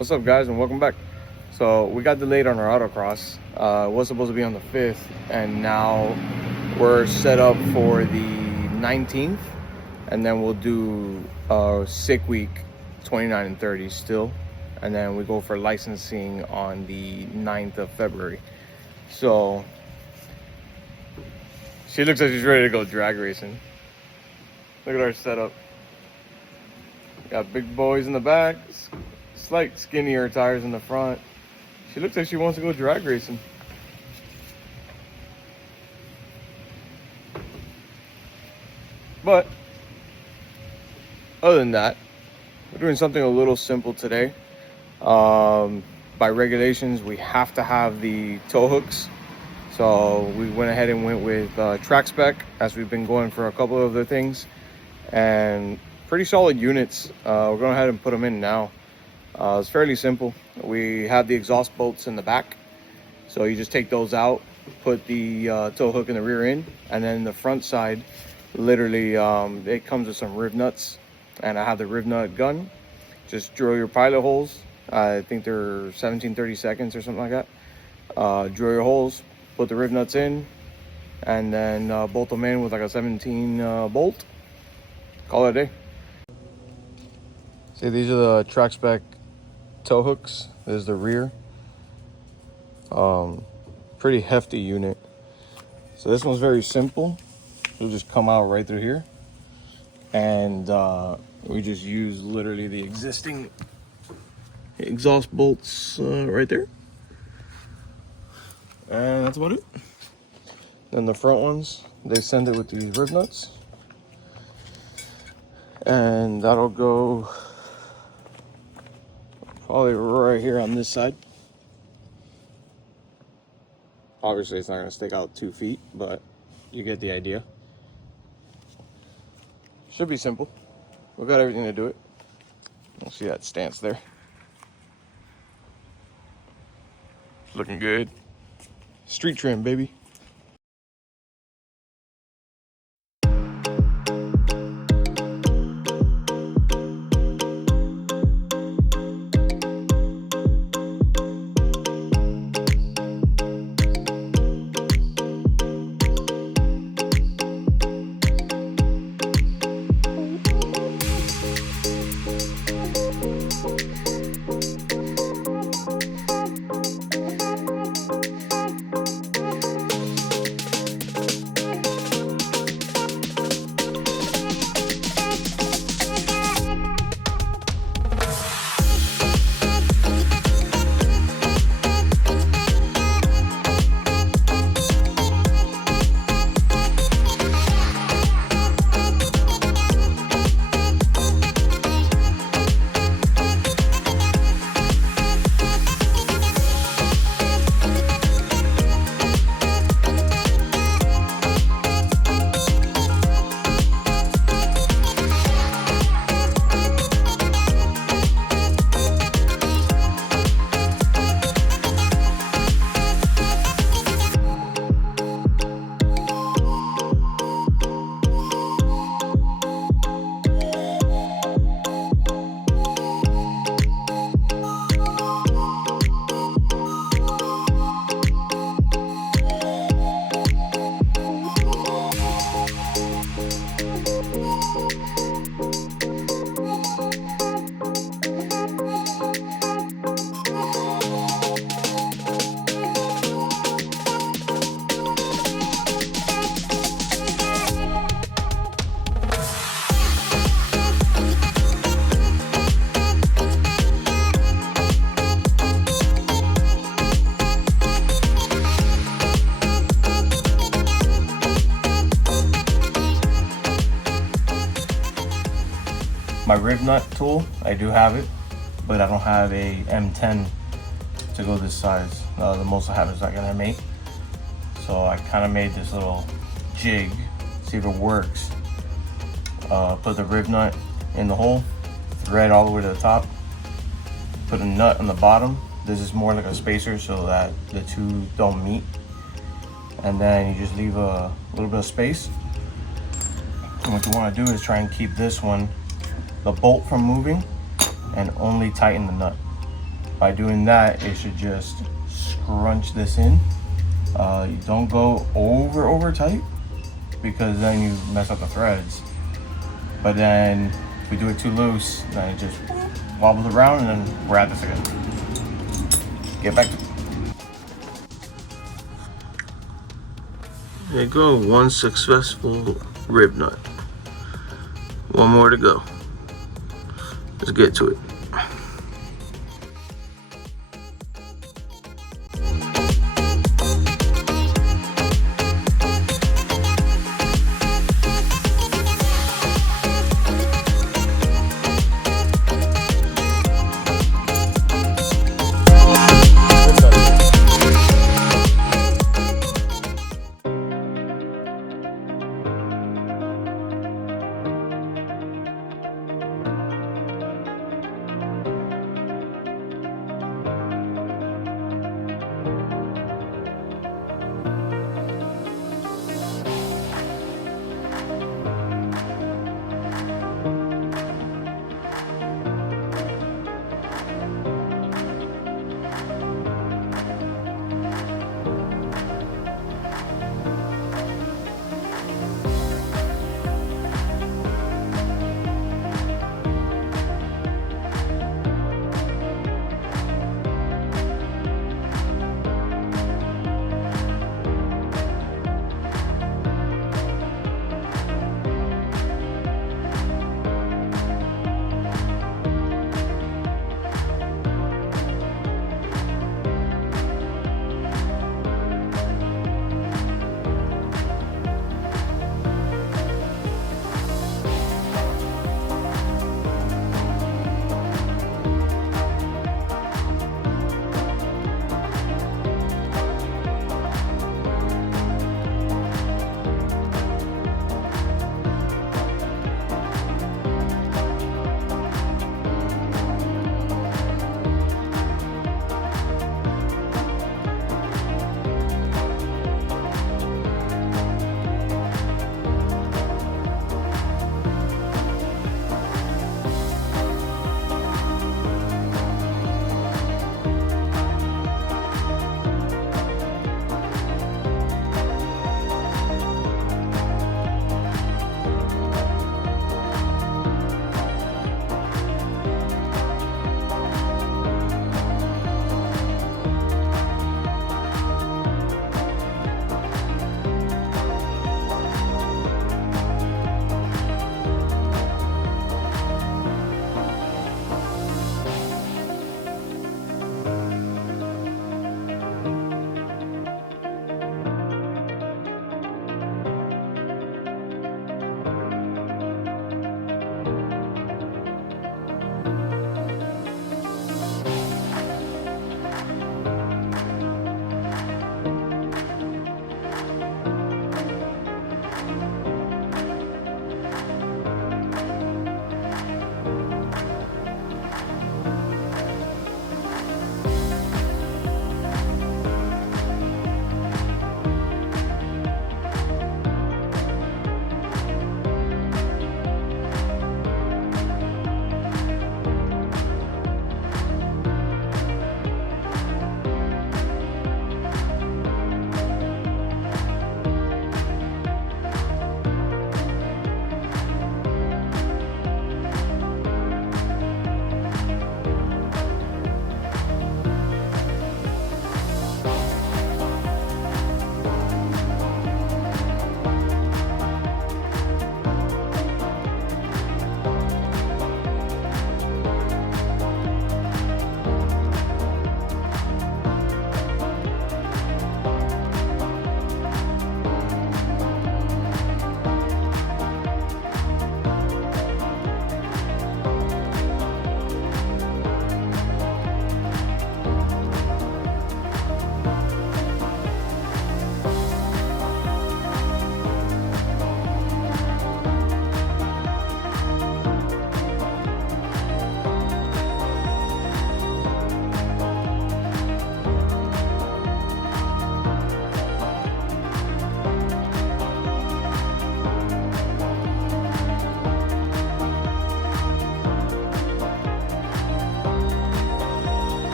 What's up, guys, and welcome back. So we got delayed on our autocross. It was supposed to be on the 5th, and now we're set up for the 19th, and then we'll do sick week 29 and 30 still, and then we go for licensing on the 9th of February. So she looks like she's ready to go drag racing. Look at our setup. Got big boys in the back, slight skinnier tires in the front. She looks like she wants to go drag racing. But other than that, we're doing something a little simple today. By regulations, we have to have the tow hooks. So we went ahead and went with track spec, as we've been going for a couple of other things. And pretty solid units. We're going ahead and put them in now. It's fairly simple. We have the exhaust bolts in the back, so you just take those out, put the tow hook in the rear end, and then the front side, literally it comes with some riv nuts, and I have the riv nut gun. Just drill your pilot holes. I think they're 17/32 or something like that. Drill your holes, put the riv nuts in, and then bolt them in with like a 17 bolt. Call it a day. See, these are the track spec tow hooks. This is the rear. Pretty hefty unit. So this one's very simple. It'll just come out right through here, and we just use literally the existing exhaust bolts right there, and that's about it. Then the front ones, they send it with these riv nuts, and that'll go probably right here on this side. Obviously it's not going to stick out 2 feet, but you get the idea. Should be simple. We've got everything to do it. You'll see that stance there. Looking good. Street trim, baby. My riv nut tool, I do have it, but I don't have a M10 to go this size. The most I have is like an M8. So I kind of made this little jig, see if it works. Put the riv nut in the hole, thread all the way to the top, put a nut on the bottom. This is more like a spacer so that the two don't meet. And then you just leave a little bit of space. And what you want to do is try and keep this one, the bolt from moving, and only tighten the nut. By doing that, it should just scrunch this in. You don't go over tight, because then you mess up the threads. But then if we do it too loose, then it just wobbles around, and then we're at this again. Get back. There you go, one successful rib nut. One more to go. Let's get to it.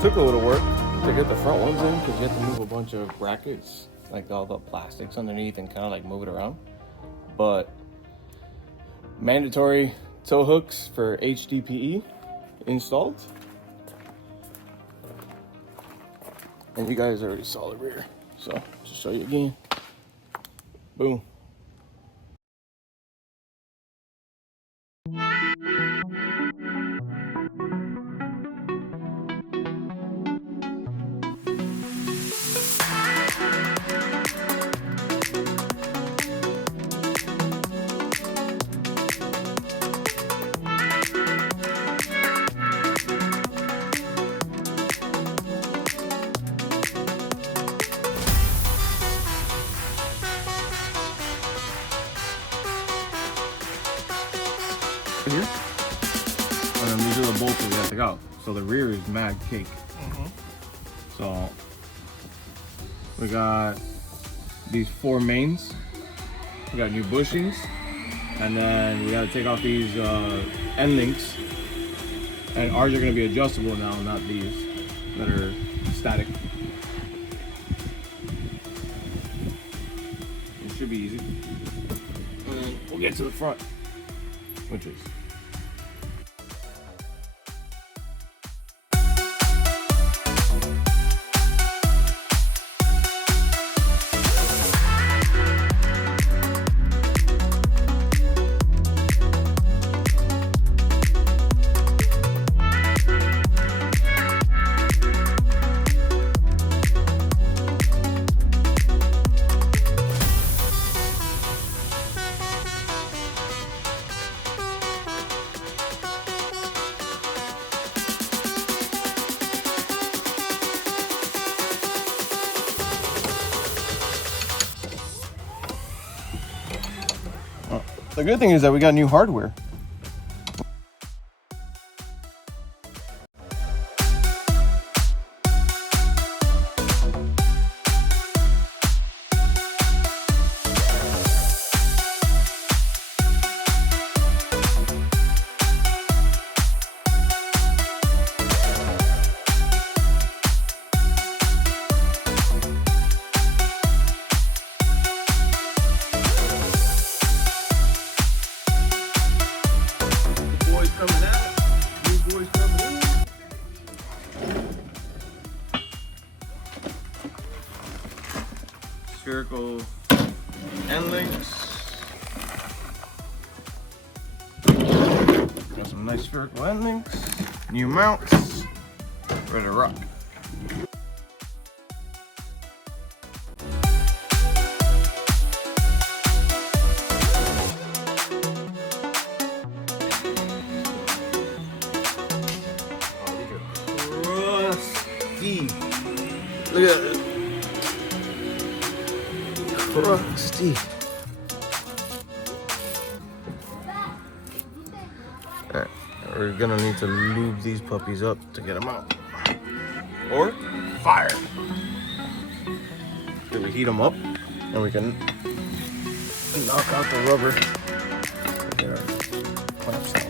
Took a little work to get the front ones in because you have to move a bunch of brackets, like all the plastics underneath, and kind of like move it around. But mandatory tow hooks for HDPE installed. And you guys already saw the rear, so just show you again. Boom. Here. And then these are the bolts that we have to go. So the rear is mad cake. So we got these 4 mains. We got new bushings, and then we got to take off these end links. And ours are going to be adjustable now, not these that are static. It should be easy. And then we'll get to the front, which is the good thing is that we got new hardware. Spherical end links. Got some nice spherical end links. New mounts. Ready to rock. Rusty. Look at it. Rusty. Alright, we're gonna need to lube these puppies up to get them out. Or fire. Here we heat them up and we can knock out the rubber. Get our clamps out.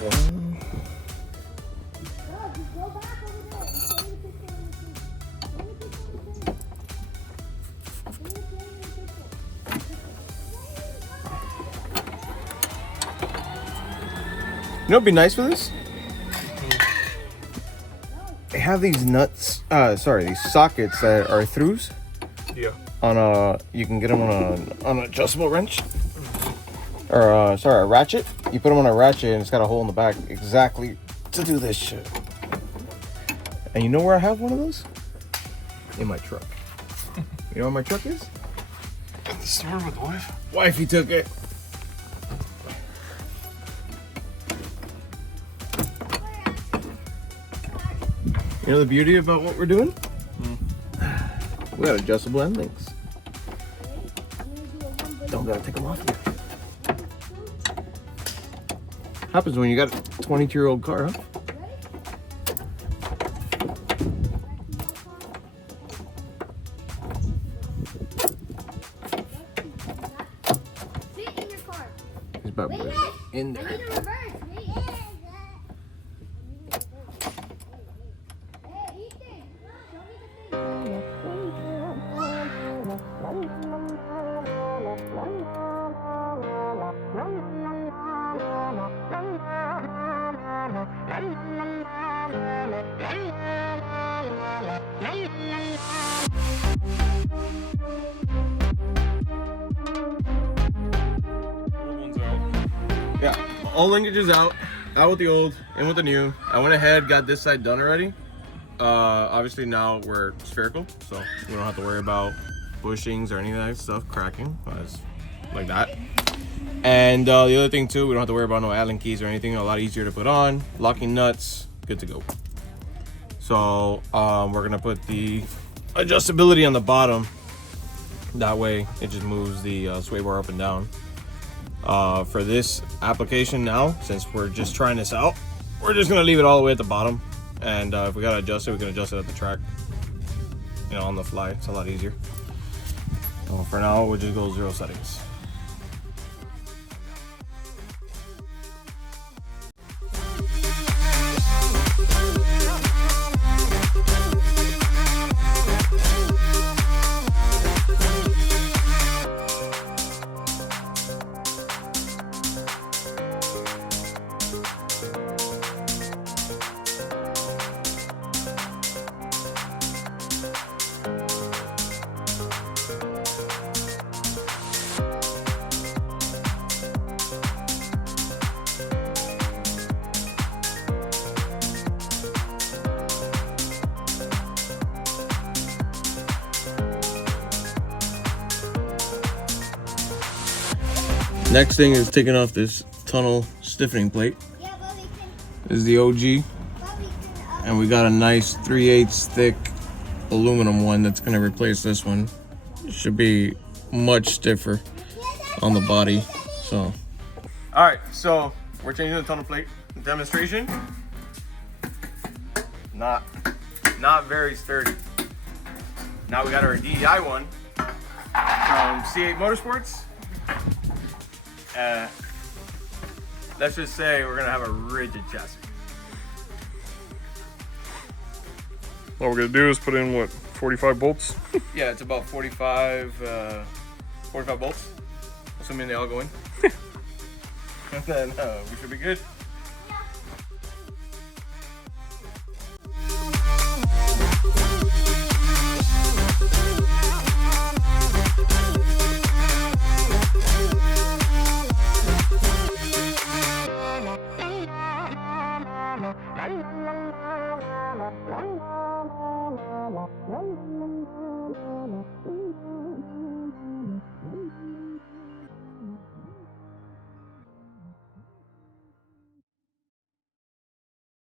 this one. You know what'd be nice for this? They have these nuts, these sockets that are throughs. Yeah. On you can get them on an adjustable wrench. Or, a ratchet. You put them on a ratchet and it's got a hole in the back exactly to do this shit. And you know where I have one of those? In my truck. You know where my truck is? At the store with the wife. Wifey took it. You know the beauty about what we're doing? We got adjustable endings. Don't gotta take them off yet. Happens when you got a 22-year-old car, huh? Sit in your car. It's about Wait, in I there. need a reverse. Hey, Ethan, show me Old one's out. Yeah, all linkages out with the old, in with the new. I went ahead, got this side done already. Obviously now we're spherical, so we don't have to worry about bushings or any of that stuff cracking, like that. And the other thing too, we don't have to worry about no Allen keys or anything. A lot easier to put on. Locking nuts, good to go. So we're gonna put the adjustability on the bottom. That way it just moves the sway bar up and down. For this application now, since we're just trying this out, we're just gonna leave it all the way at the bottom. And if we gotta adjust it, we can adjust it at the track. You know, on the fly, it's a lot easier. So for now, we'll just go 0 settings. Next thing is taking off this tunnel stiffening plate. Yeah, Bobby can. This is the OG, Bobby can. and we got a nice 3/8 thick aluminum one that's gonna replace this one. It should be much stiffer on the body. So, all right, so we're changing the tunnel plate. Demonstration. Not very sturdy. Now we got our DEI one from C8 Motorsports. Let's just say we're gonna have a rigid chassis. All we're gonna do is put in what, 45 bolts? Yeah, it's about 45 bolts, assuming they all go in. And then we should be good.